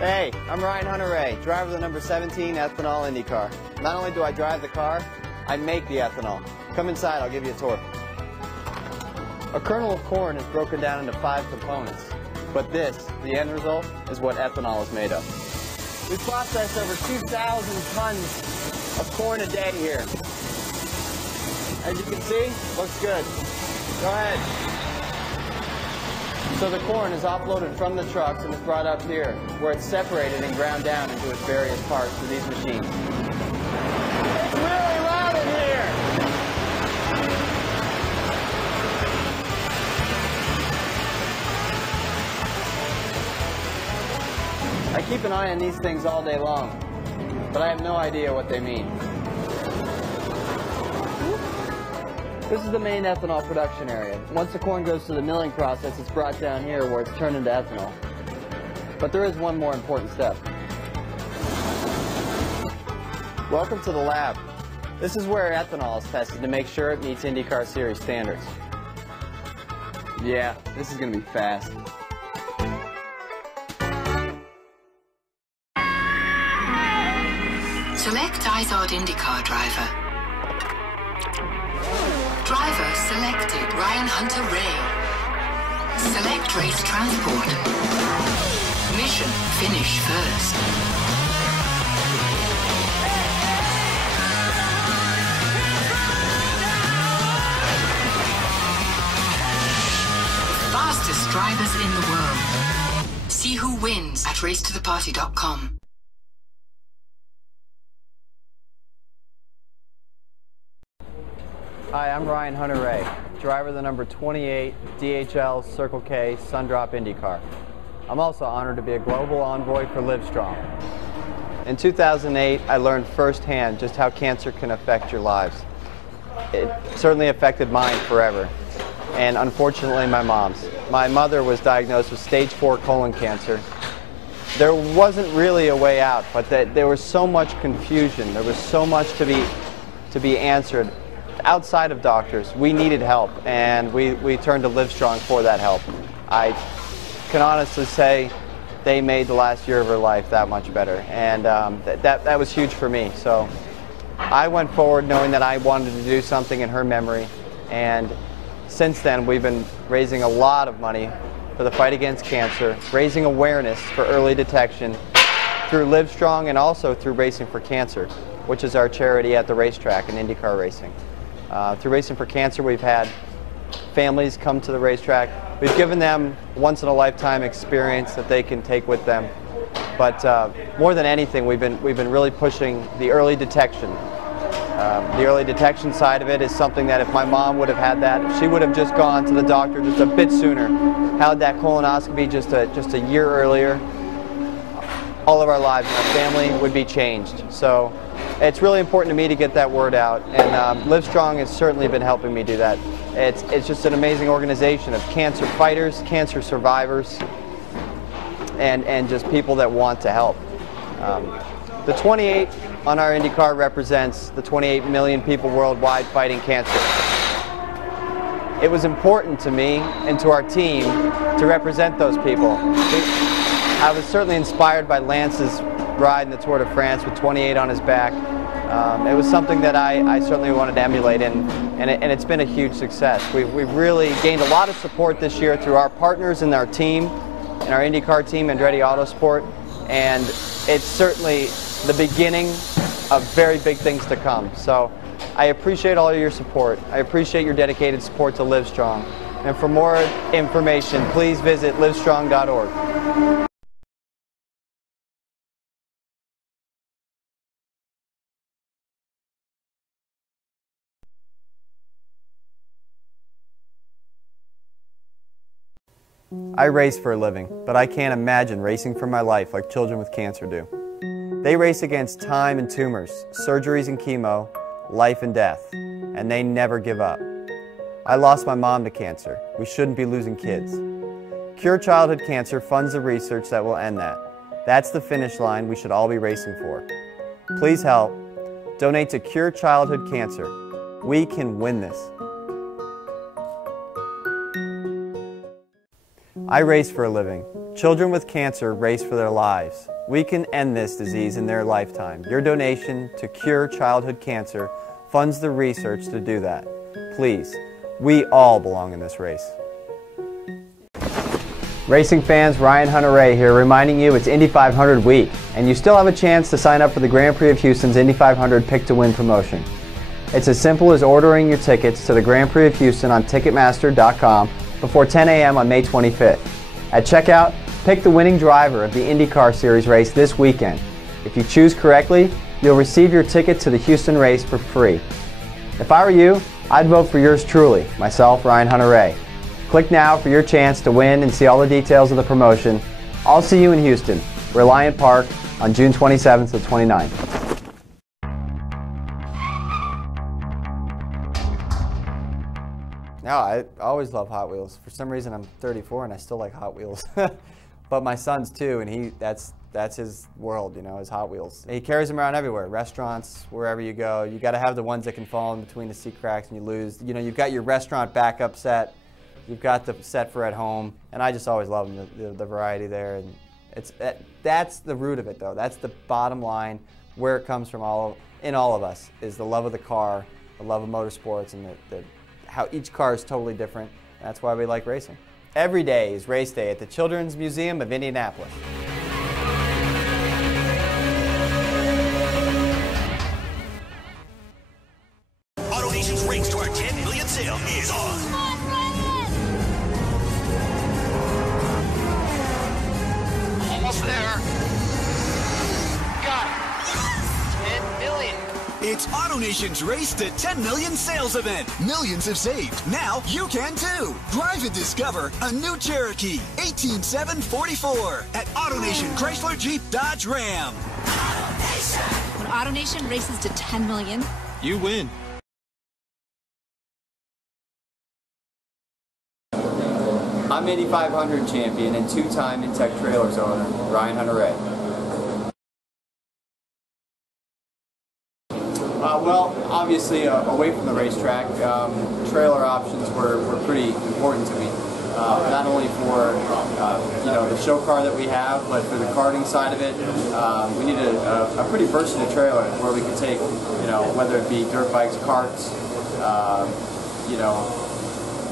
Hey, I'm Ryan Hunter-Reay, driver of the number 17 ethanol IndyCar. Not only do I drive the car, I make the ethanol. Come inside, I'll give you a tour. A kernel of corn is broken down into 5 components, but this, the end result, is what ethanol is made of. We process over 2,000 tons of corn a day here. As you can see, looks good. Go ahead. So the corn is offloaded from the trucks and is brought up here, where it's separated and ground down into its various parts through these machines. It's really loud in here! I keep an eye on these things all day long, but I have no idea what they mean. This is the main ethanol production area. Once the corn goes through the milling process, it's brought down here where it's turned into ethanol. But there is one more important step. Welcome to the lab. This is where ethanol is tested to make sure it meets IndyCar Series standards. Yeah, this is going to be fast. Select IZOD IndyCar driver. Driver selected, Ryan Hunter-Reay. Select race transport. Mission, finish first. The fastest drivers in the world. See who wins at racetotheparty.com. Hi, I'm Ryan Hunter-Reay, driver of the number 28 DHL Circle K Sundrop IndyCar. I'm also honored to be a global envoy for Livestrong. In 2008, I learned firsthand just how cancer can affect your lives. It certainly affected mine forever, and unfortunately my mom's. My mother was diagnosed with stage 4 colon cancer. There wasn't really a way out, but there was so much confusion. There was so much to be answered. Outside of doctors, we needed help, and we turned to Livestrong for that help. I can honestly say they made the last year of her life that much better, and that was huge for me. So I went forward knowing that I wanted to do something in her memory, and since then we've been raising a lot of money for the fight against cancer, raising awareness for early detection through Livestrong and also through Racing for Cancer, which is our charity at the racetrack in IndyCar racing. Through Racing for Cancer, we've had families come to the racetrack. We've given them once-in-a-lifetime experience that they can take with them. But more than anything, we've been really pushing the early detection. The early detection side of it is something that if my mom would have had that, if she would have just gone to the doctor just a bit sooner, had that colonoscopy just a year earlier, all of our lives and our family would be changed. So it's really important to me to get that word out, and Livestrong has certainly been helping me do that. It's just an amazing organization of cancer fighters, cancer survivors, and just people that want to help. The 28 on our IndyCar represents the 28 million people worldwide fighting cancer. It was important to me and to our team to represent those people. I was certainly inspired by Lance's ride in the Tour de France with 28 on his back. It was something that I certainly wanted to emulate, and it's been a huge success. We've really gained a lot of support this year through our partners and our team, and our IndyCar team, Andretti Autosport, and it's certainly the beginning of very big things to come. So I appreciate all of your support. I appreciate your dedicated support to Livestrong. And for more information, please visit livestrong.org. I race for a living, but I can't imagine racing for my life like children with cancer do. They race against time and tumors, surgeries and chemo, life and death, and they never give up. I lost my mom to cancer. We shouldn't be losing kids. Cure Childhood Cancer funds the research that will end that. That's the finish line we should all be racing for. Please help. Donate to Cure Childhood Cancer. We can win this. I race for a living. Children with cancer race for their lives. We can end this disease in their lifetime. Your donation to Cure Childhood Cancer funds the research to do that. Please, we all belong in this race. Racing fans, Ryan Hunter-Ray here, reminding you it's Indy 500 week, and you still have a chance to sign up for the Grand Prix of Houston's Indy 500 Pick to Win promotion. It's as simple as ordering your tickets to the Grand Prix of Houston on Ticketmaster.com before 10 a.m. on May 25th. At checkout, pick the winning driver of the IndyCar Series race this weekend. If you choose correctly, you'll receive your ticket to the Houston race for free. If I were you, I'd vote for yours truly, myself, Ryan Hunter-Ray. Click now for your chance to win and see all the details of the promotion. I'll see you in Houston, Reliant Park, on June 27th to 29th. No, I always love Hot Wheels. For some reason, I'm 34 and I still like Hot Wheels. But my son's too, and that's his world, you know, is Hot Wheels. He carries them around everywhere, restaurants, wherever you go. You got to have the ones that can fall in between the seat cracks and you lose. You know, you've got your restaurant backup set. You've got the set for at home, and I just always love them, the variety there. And that's the root of it, though. That's the bottom line, where it comes from in all of us, is the love of the car, the love of motorsports, and how each car is totally different. That's why we like racing. Every day is race day at the Children's Museum of Indianapolis. AutoNation's race to our 10 million sale is on. Almost there. Got it. 10 million. It's AutoNation's Race to 10 Million sales event. Millions have saved. Now you can too. Drive and discover a new Cherokee 18744 at AutoNation Chrysler Jeep Dodge Ram. When AutoNation races to 10 million, You win. I'm Indy 500 champion and two-time Intech Trailers owner, Ryan Hunter-Ray. Well, obviously, away from the racetrack, trailer options were pretty important to me. Not only for you know, the show car that we have, but for the karting side of it, we needed a pretty versatile trailer where we could take, you know, whether it be dirt bikes, karts, you know,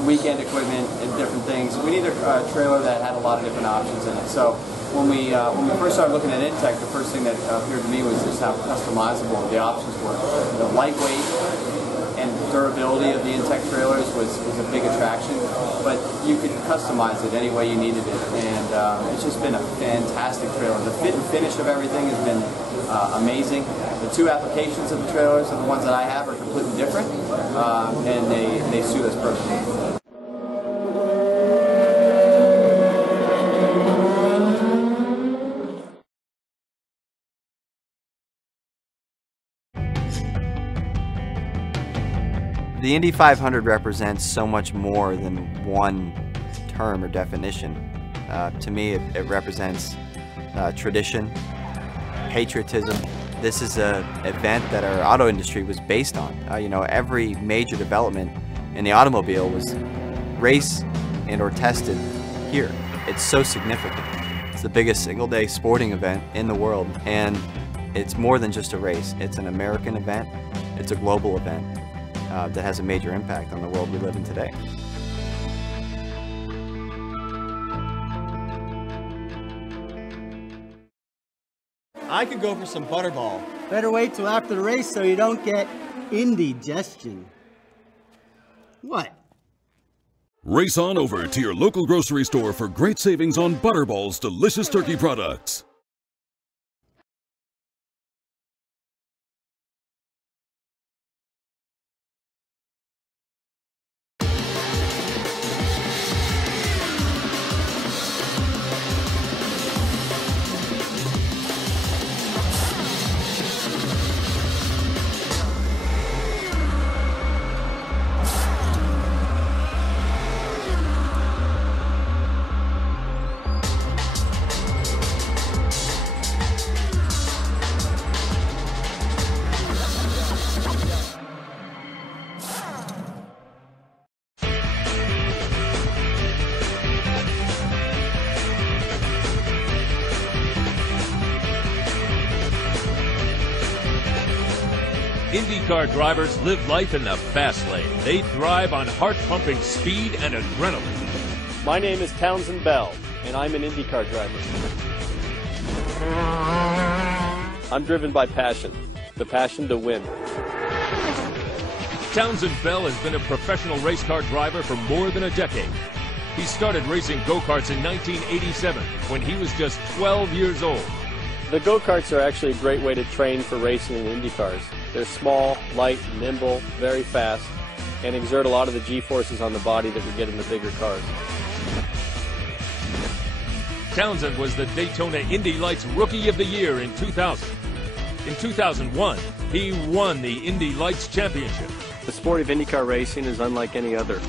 weekend equipment and different things. We needed a trailer that had a lot of different options in it. So when we first started looking at Intech, the first thing that appeared to me was just how customizable the options were. The lightweight and durability of the Intech trailers was a big attraction, but you could customize it any way you needed it, and it's just been a fantastic trailer. The fit and finish of everything has been amazing. The two applications of the trailers and the ones that I have are completely different, and they suit us perfectly. The Indy 500 represents so much more than one term or definition. To me, it represents tradition, patriotism. This is an event that our auto industry was based on. You know, every major development in the automobile was raced and or tested here. It's so significant. It's the biggest single-day sporting event in the world, and it's more than just a race. It's an American event. It's a global event. That has a major impact on the world we live in today. I could go for some Butterball. Better wait till after the race so you don't get indigestion. What? Race on over to your local grocery store for great savings on Butterball's delicious turkey products. IndyCar drivers live life in the fast lane. They thrive on heart-pumping speed and adrenaline. My name is Townsend Bell, and I'm an IndyCar driver. I'm driven by passion, the passion to win. Townsend Bell has been a professional race car driver for more than a decade. He started racing go-karts in 1987 when he was just 12 years old. The go-karts are actually a great way to train for racing in IndyCars. They're small, light, nimble, very fast, and exert a lot of the G-forces on the body that we get in the bigger cars. Townsend was the Daytona Indy Lights Rookie of the Year in 2000. In 2001, he won the Indy Lights Championship. The sport of IndyCar racing is unlike any other.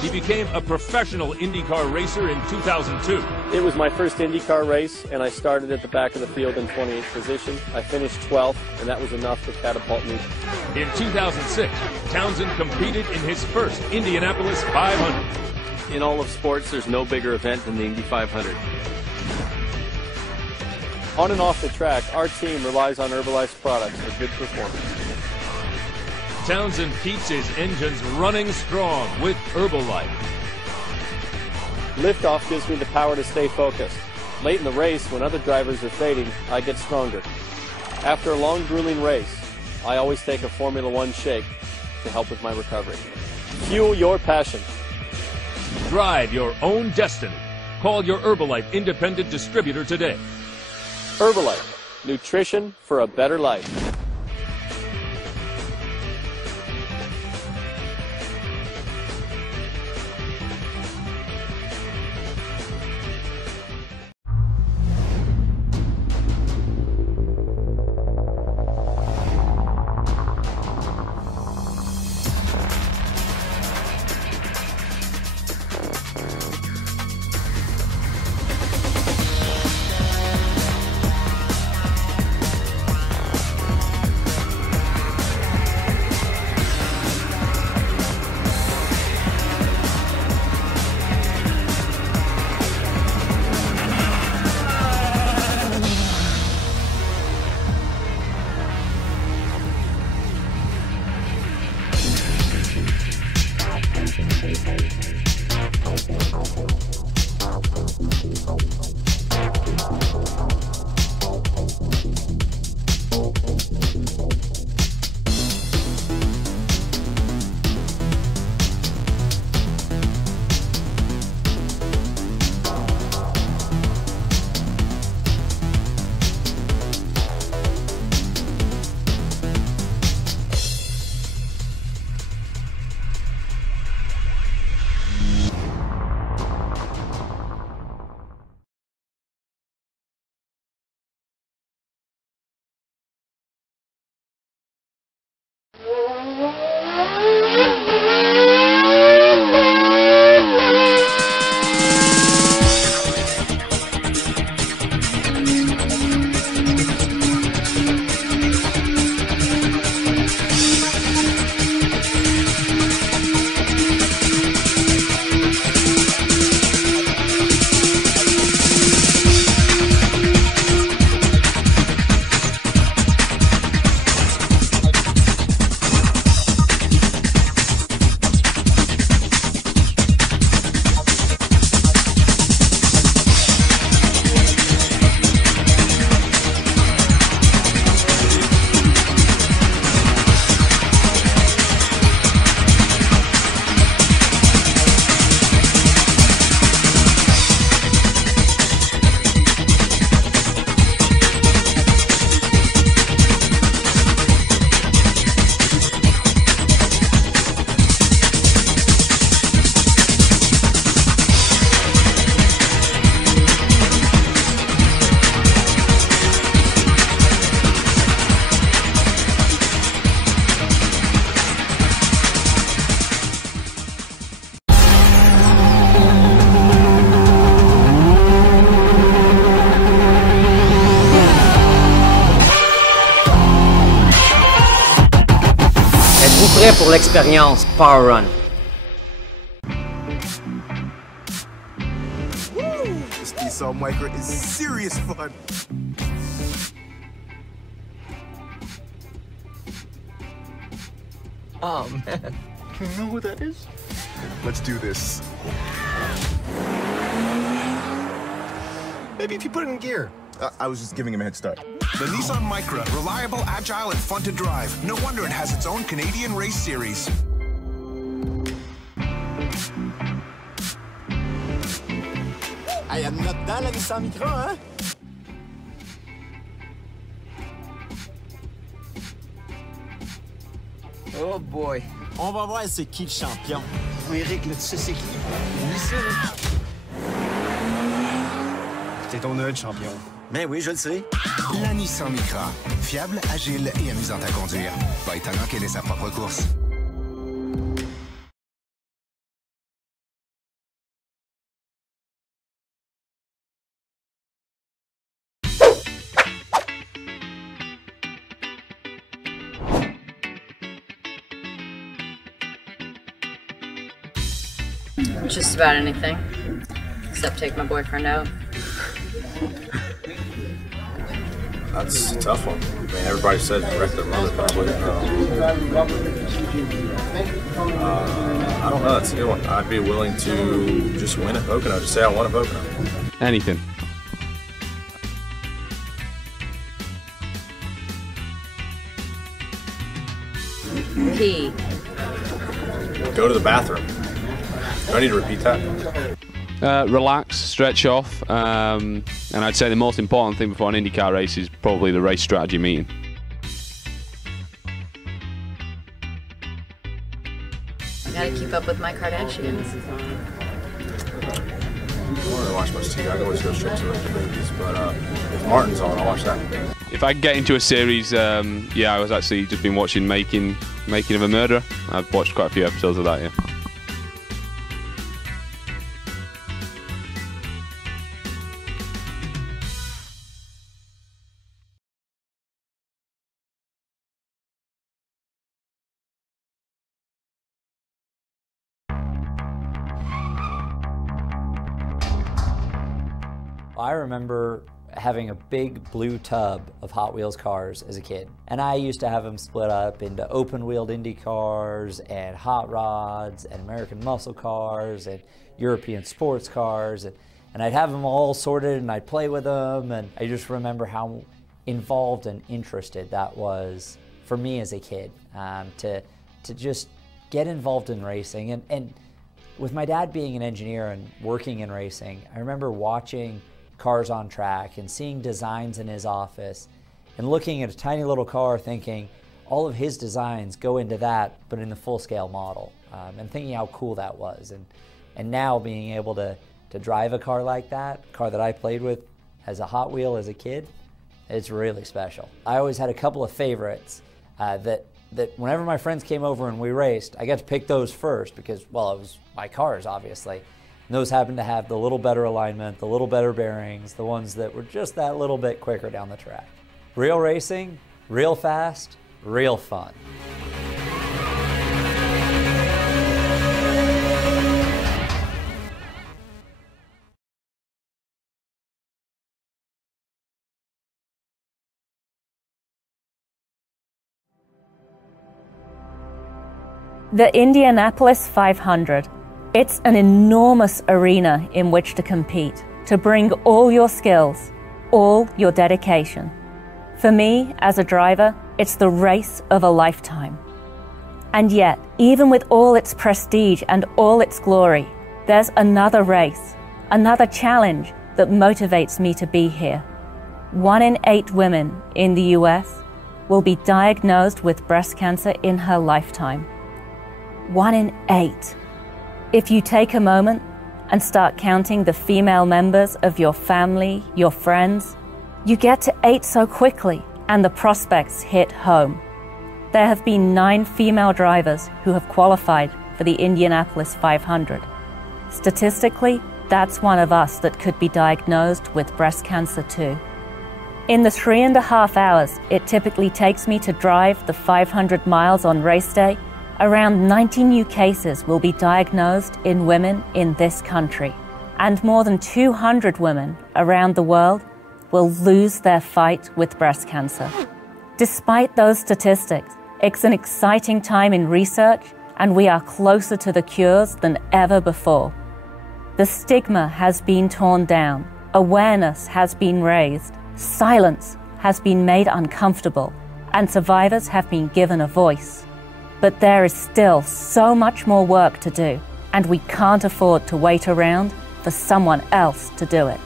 He became a professional IndyCar racer in 2002. It was my first IndyCar race, and I started at the back of the field in 28th position. I finished 12th, and that was enough to catapult me. In 2006, Townsend competed in his first Indianapolis 500. In all of sports, there's no bigger event than the Indy 500. On and off the track, our team relies on Herbalife's products for good performance. Townsend keeps his engines running strong with Herbalife. Liftoff gives me the power to stay focused. Late in the race, when other drivers are fading, I get stronger. After a long, grueling race, I always take a Formula One shake to help with my recovery. Fuel your passion. Drive your own destiny. Call your Herbalife independent distributor today. Herbalife, nutrition for a better life. Prêt pour l'expérience Power Run. This diesel micro is serious fun. Oh, man. You know who that is? Let's do this. Maybe if you put it in gear. I was just giving him a head start. The Nissan Micra, reliable, agile, and fun to drive. No wonder it has its own Canadian race series. I am not dans la Nissan Micra, hein? Oh boy. On va voir c'est qui le champion. Oh, Eric, là, tu sais c'est qui? Lui, ça, là. T'es ton œil, champion. Ben oui, je le sais. La Nissan Micra. Fiable, agile et amusante à conduire. Pas étonnant qu'elle ait sa propre course. Just about anything, except take my boyfriend out. That's a tough one. I mean, everybody says wreck their mother probably. I don't know, that's a good one. I'd be willing to just win at Pocono, just say I won at Pocono. Anything. Pee. Go to the bathroom. Do I need to repeat that? Relax, stretch off, and I'd say the most important thing before an IndyCar race is probably the race strategy meeting. I gotta keep up with my Kardashians. I don't really watch much TV. I always go straight to the movies, but if Martin's on, I'll watch that. If I get into a series, yeah, I was actually just been watching Making of a Murderer. I've watched quite a few episodes of that, yeah. I remember having a big blue tub of Hot Wheels cars as a kid. And I used to have them split up into open-wheeled Indy cars and hot rods and American muscle cars and European sports cars. And I'd have them all sorted and I'd play with them. And I just remember how involved and interested that was for me as a kid, to just get involved in racing. And with my dad being an engineer and working in racing, I remember watching cars on track and seeing designs in his office and looking at a tiny little car thinking all of his designs go into that, but in the full-scale model, and thinking how cool that was. And now being able to drive a car like that, a car that I played with as a Hot Wheel as a kid, it's really special. I always had a couple of favorites that whenever my friends came over and we raced, I got to pick those first because, well, it was my cars, obviously. And those happened to have the little better alignment, the little better bearings, the ones that were just that little bit quicker down the track. Real racing, real fast, real fun. The Indianapolis 500. It's an enormous arena in which to compete, to bring all your skills, all your dedication. For me, as a driver, it's the race of a lifetime. And yet, even with all its prestige and all its glory, there's another race, another challenge that motivates me to be here. 1 in 8 women in the US will be diagnosed with breast cancer in her lifetime. 1 in 8. If you take a moment and start counting the female members of your family, your friends, you get to 8 so quickly and the prospects hit home. There have been 9 female drivers who have qualified for the Indianapolis 500. Statistically, that's one of us that could be diagnosed with breast cancer too. In the 3.5 hours it typically takes me to drive the 500 miles on race day, around 90 new cases will be diagnosed in women in this country, and more than 200 women around the world will lose their fight with breast cancer. Despite those statistics, It's an exciting time in research, and we are closer to the cures than ever before. The stigma has been torn down, awareness has been raised, silence has been made uncomfortable, and survivors have been given a voice. But there is still so much more work to do, and we can't afford to wait around for someone else to do it.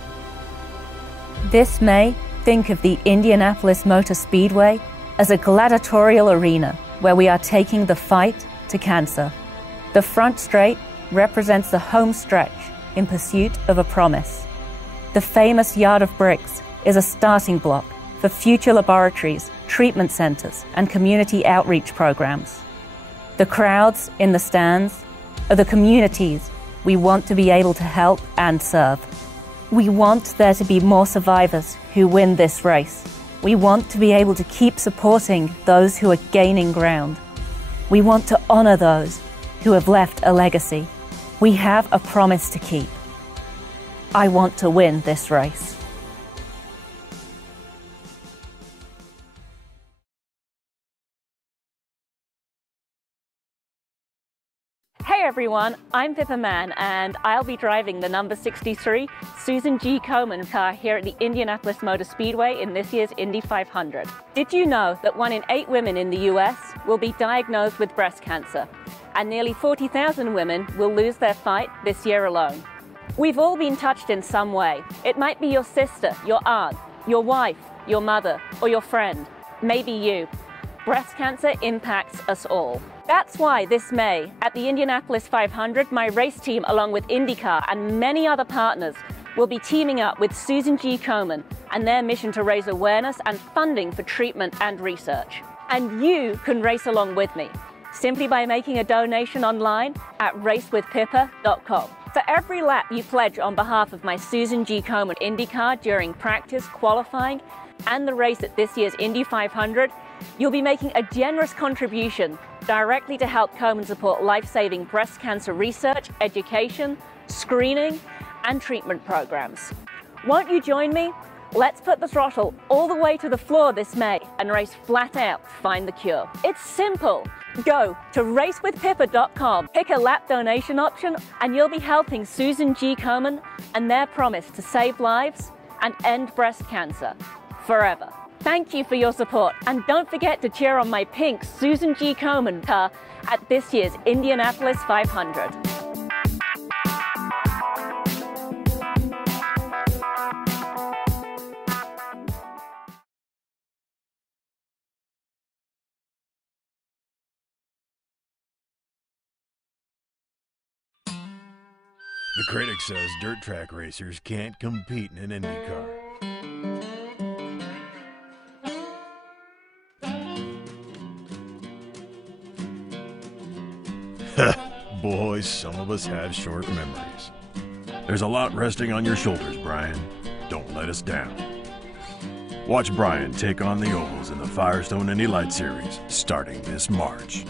This May, think of the Indianapolis Motor Speedway as a gladiatorial arena where we are taking the fight to cancer. The front straight represents the home stretch in pursuit of a promise. The famous Yard of Bricks is a starting block for future laboratories, treatment centers, and community outreach programs. The crowds in the stands are the communities we want to be able to help and serve. We want there to be more survivors who win this race. We want to be able to keep supporting those who are gaining ground. We want to honor those who have left a legacy. We have a promise to keep. I want to win this race. Hey everyone, I'm Pippa Mann and I'll be driving the number 63 Susan G. Komen car here at the Indianapolis Motor Speedway in this year's Indy 500. Did you know that 1 in 8 women in the US will be diagnosed with breast cancer, and nearly 40,000 women will lose their fight this year alone? We've all been touched in some way. It might be your sister, your aunt, your wife, your mother, or your friend. Maybe you. Breast cancer impacts us all. That's why this May, at the Indianapolis 500, my race team, along with IndyCar and many other partners, will be teaming up with Susan G. Komen and their mission to raise awareness and funding for treatment and research. And you can race along with me, simply by making a donation online at racewithpippa.com. For every lap you pledge on behalf of my Susan G. Komen IndyCar during practice, qualifying, and the race at this year's Indy 500, you'll be making a generous contribution directly to help Komen support life-saving breast cancer research, education, screening, and treatment programs. Won't you join me? Let's put the throttle all the way to the floor this May and race flat out to find the cure. It's simple. Go to racewithpippa.com, pick a lap donation option, and you'll be helping Susan G. Komen and their promise to save lives and end breast cancer forever. Thank you for your support, and don't forget to cheer on my pink Susan G. Komen car at this year's Indianapolis 500. The critic says dirt track racers can't compete in an IndyCar. Boys, some of us have short memories. There's a lot resting on your shoulders, Brian. Don't let us down. Watch Brian take on the ovals in the Firestone Indy Light Series starting this March.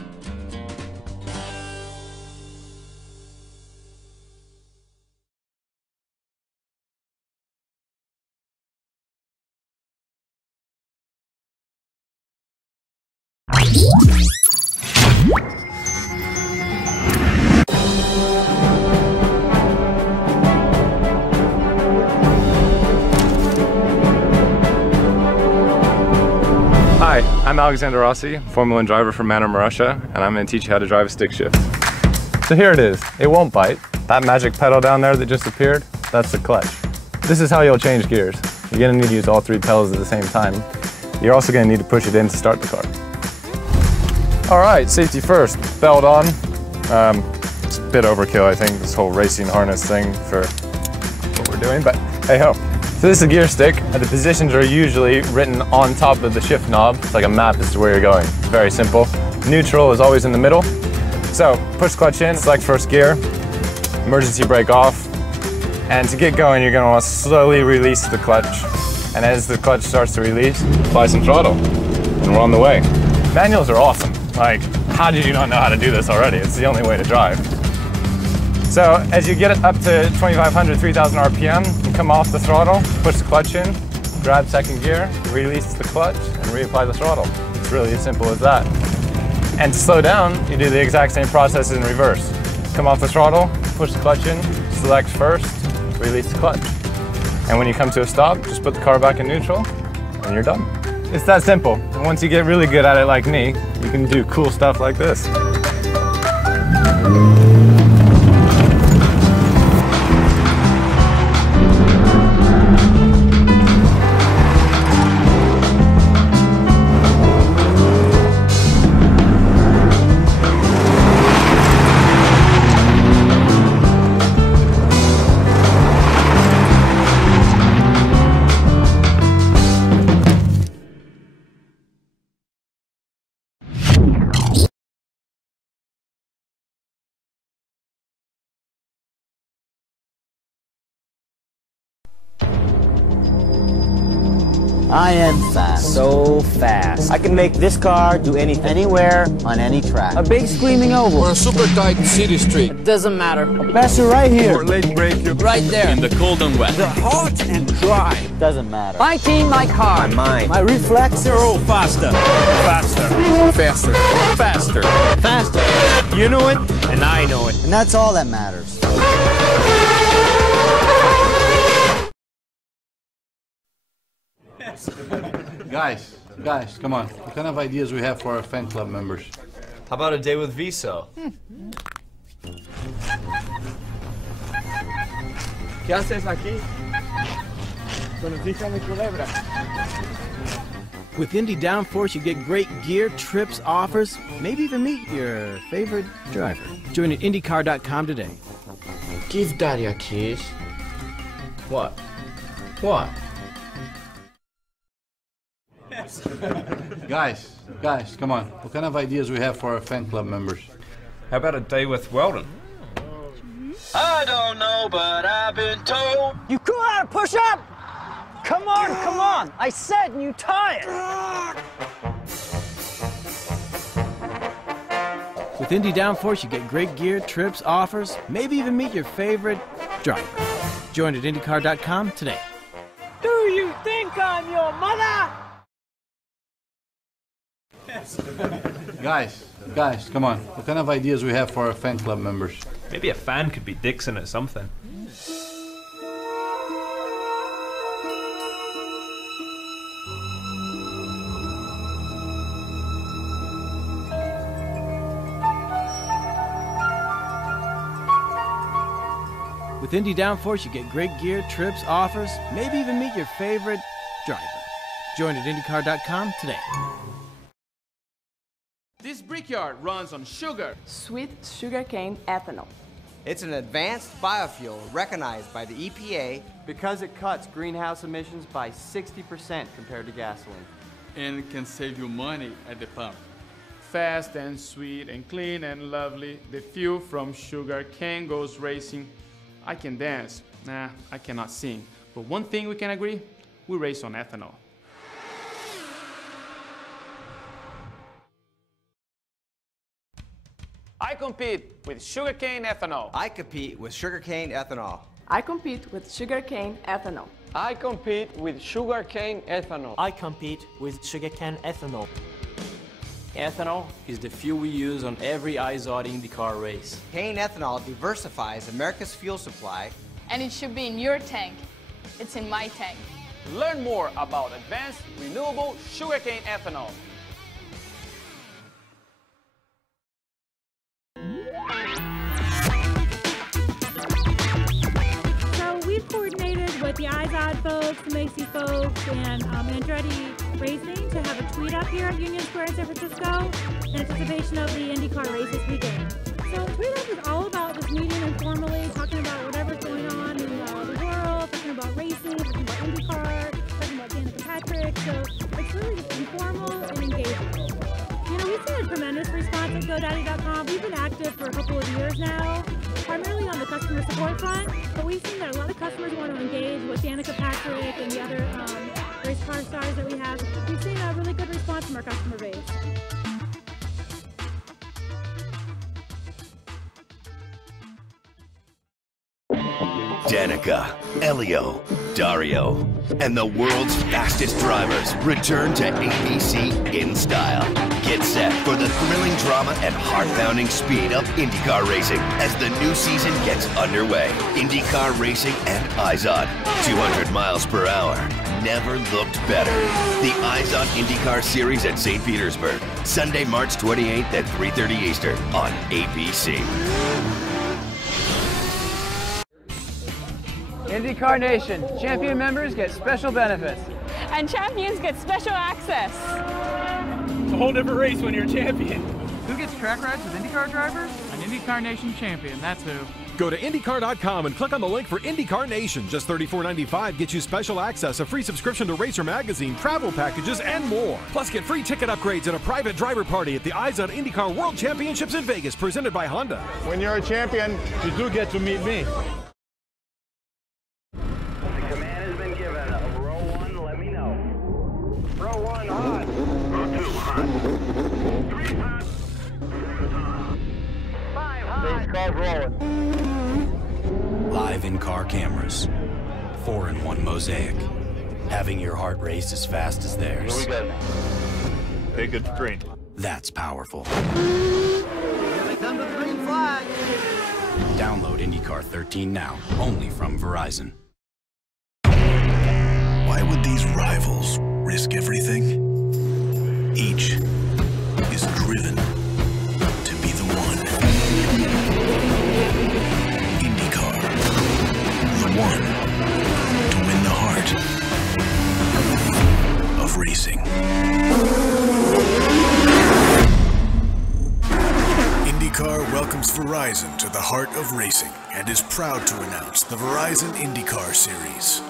Hi, I'm Alexander Rossi, Formula 1 driver from Manor, Russia, and I'm going to teach you how to drive a stick shift. So here it is. It won't bite. That magic pedal down there that just appeared, that's the clutch. This is how you'll change gears. You're going to need to use all 3 pedals at the same time. You're also going to need to push it in to start the car. All right, safety first. Belt on. It's a bit overkill, I think, this whole racing harness thing for what we're doing, but hey ho. So this is a gear stick. The positions are usually written on top of the shift knob. It's like a map as to where you're going. It's very simple. Neutral is always in the middle. So push clutch in, select first gear, emergency brake off, and to get going, you're going to want to slowly release the clutch. And as the clutch starts to release, apply some throttle, and we're on the way. Manuals are awesome. Like, how did you not know how to do this already? It's the only way to drive. So as you get it up to 2,500, 3,000 RPM, you come off the throttle, push the clutch in, grab second gear, release the clutch, and reapply the throttle. It's really as simple as that. And to slow down, you do the exact same process in reverse. Come off the throttle, push the clutch in, select first, release the clutch. And when you come to a stop, just put the car back in neutral, and you're done. It's that simple. And once you get really good at it like me, you can do cool stuff like this. I am fast. So fast. I can make this car do anything, anywhere, on any track. A big screaming oval. Or a super tight city street. It doesn't matter. A faster right here. Or late break. Right there. In the cold and wet. The hot and dry. It doesn't matter. My team, my car. My mind. My reflex. They're all faster. Faster. Faster. Faster. Faster. You know it, and I know it. And that's all that matters. Guys, come on. What kind of ideas we have for our fan club members? How about a day with Viso? ¿Qué haces aquí? Conociste a mi culebra. With Indy Downforce, you get great gear, trips, offers, maybe even meet your favorite driver. Join at IndyCar.com today. Give Daddy a kiss. What? What? Guys, come on. What kind of ideas we have for our fan club members? How about a day with Welliton? I don't know, but I've been told. You cool how to push up? Come on. I said, and you tie it. With Indy Downforce, you get great gear, trips, offers, maybe even meet your favorite driver. Join at IndyCar.com today. Do you think I'm your mother? Guys, come on. What kind of ideas we have for our fan club members? Maybe a fan could be Dixon at something. With Indy Downforce, you get great gear, trips, offers, maybe even meet your favorite driver. Join at IndyCar.com today. This brickyard runs on sugar. Sweet sugarcane ethanol. It's an advanced biofuel recognized by the EPA because it cuts greenhouse emissions by 60% compared to gasoline. And can save you money at the pump. Fast and sweet and clean and lovely, the fuel from sugar cane goes racing. I can dance. Nah, I cannot sing. But one thing we can agree, we race on ethanol. I compete with sugarcane ethanol. I compete with sugarcane ethanol. I compete with sugarcane ethanol. I compete with sugarcane ethanol. I compete with sugarcane ethanol. Ethanol is the fuel we use on every ice-hot IndyCar race. Cane ethanol diversifies America's fuel supply. And it should be in your tank. It's in my tank. Learn more about advanced renewable sugarcane ethanol. We've coordinated with the iZod folks, the Macy folks, and Andretti Racing to have a tweet up here at Union Square in San Francisco in anticipation of the IndyCar race this weekend. So tweet up is all about just meeting informally, talking about whatever's going on in the world, talking about racing, talking about IndyCar, talking about Danica Patrick. So it's really just informal and engaging. You know, we've seen a tremendous response at GoDaddy.com. We've been active for a couple of years now, primarily on the customer support front, but we've seen that a lot of customers want to engage with Danica Patrick and the other race car stars that we have. We've seen a really good response from our customer base. Danica, Helio, Dario. And the world's fastest drivers return to ABC in style. Get set for the thrilling drama and heart-pounding speed of IndyCar racing as the new season gets underway. IndyCar racing and IZOD. 200 miles per hour. Never looked better. The IZOD IndyCar Series at St. Petersburg. Sunday, March 28th at 3:30 Eastern on ABC. IndyCar Nation, champion members get special benefits. And champions get special access. It's a whole different race when you're a champion. Who gets track rides with IndyCar drivers? An IndyCar Nation champion, that's who. Go to IndyCar.com and click on the link for IndyCar Nation. Just $34.95 gets you special access, a free subscription to Racer Magazine, travel packages, and more. Plus, get free ticket upgrades and a private driver party at the IZOD IndyCar World Championships in Vegas, presented by Honda. When you're a champion, you do get to meet me. The command has been given. Row 1, let me know. Row 1 hot. Row 2 hot. 3 hot. 5 hot. These cars rolling. Live in-car cameras. 4-in-1 mosaic. Having your heart race as fast as theirs. Here we go. Hey, good screen. That's powerful. Here they come to the green flag. Download IndyCar 13 now, only from Verizon. Why would these rivals risk everything? Each is driven to be the one. IndyCar, the one to win the heart of racing. IndyCar welcomes Verizon to the heart of racing and is proud to announce the Verizon IndyCar Series.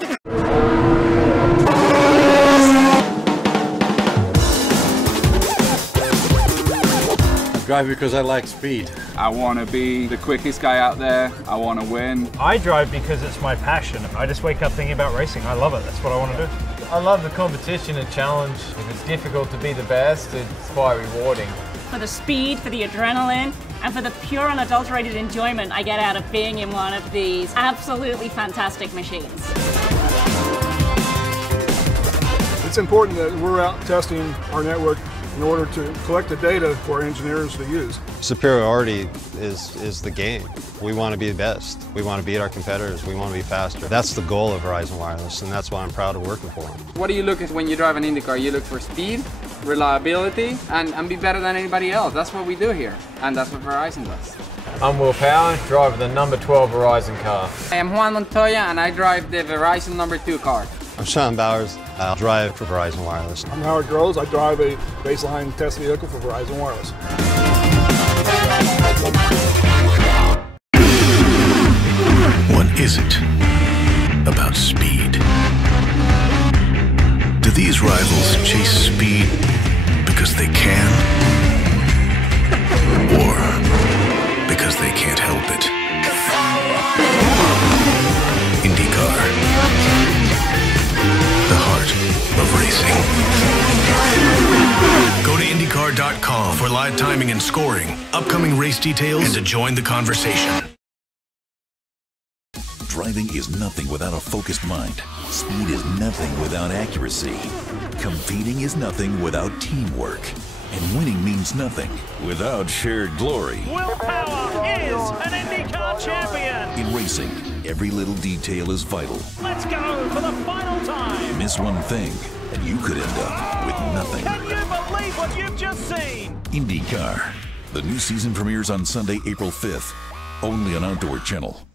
I drive because I like speed. I want to be the quickest guy out there. I want to win. I drive because it's my passion. I just wake up thinking about racing. I love it. That's what I want to do. I love the competition and challenge. If it's difficult to be the best, it's quite rewarding. For the speed, for the adrenaline, and for the pure unadulterated enjoyment I get out of being in one of these absolutely fantastic machines. It's important that we're out testing our network in order to collect the data for our engineers to use. Superiority is the game. We want to be the best. We want to beat our competitors. We want to be faster. That's the goal of Verizon Wireless, and that's why I'm proud of working for them. What do you look at when you drive an IndyCar? You look for speed, reliability, and be better than anybody else. That's what we do here, and that's what Verizon does. I'm Will Power, driver the number 12 Verizon car. I am Juan Montoya, and I drive the Verizon number 2 car. I'm Sean Bowers. I'll drive for Verizon Wireless. I'm Howard Groves. I drive a baseline test vehicle for Verizon Wireless. What is it about speed? Do these rivals chase speed because they can? Or because they can't help it? IndyCar. The heart of racing. Go to IndyCar.com for live timing and scoring, upcoming race details, and to join the conversation. Driving is nothing without a focused mind. Speed is nothing without accuracy. Competing is nothing without teamwork. And winning means nothing without shared glory. Will Power is an IndyCar champion. In racing, every little detail is vital. Let's go for the final time. Miss one thing, and you could end up with nothing. Can you believe what you've just seen? IndyCar. The new season premieres on Sunday, April 5th, only on Outdoor Channel.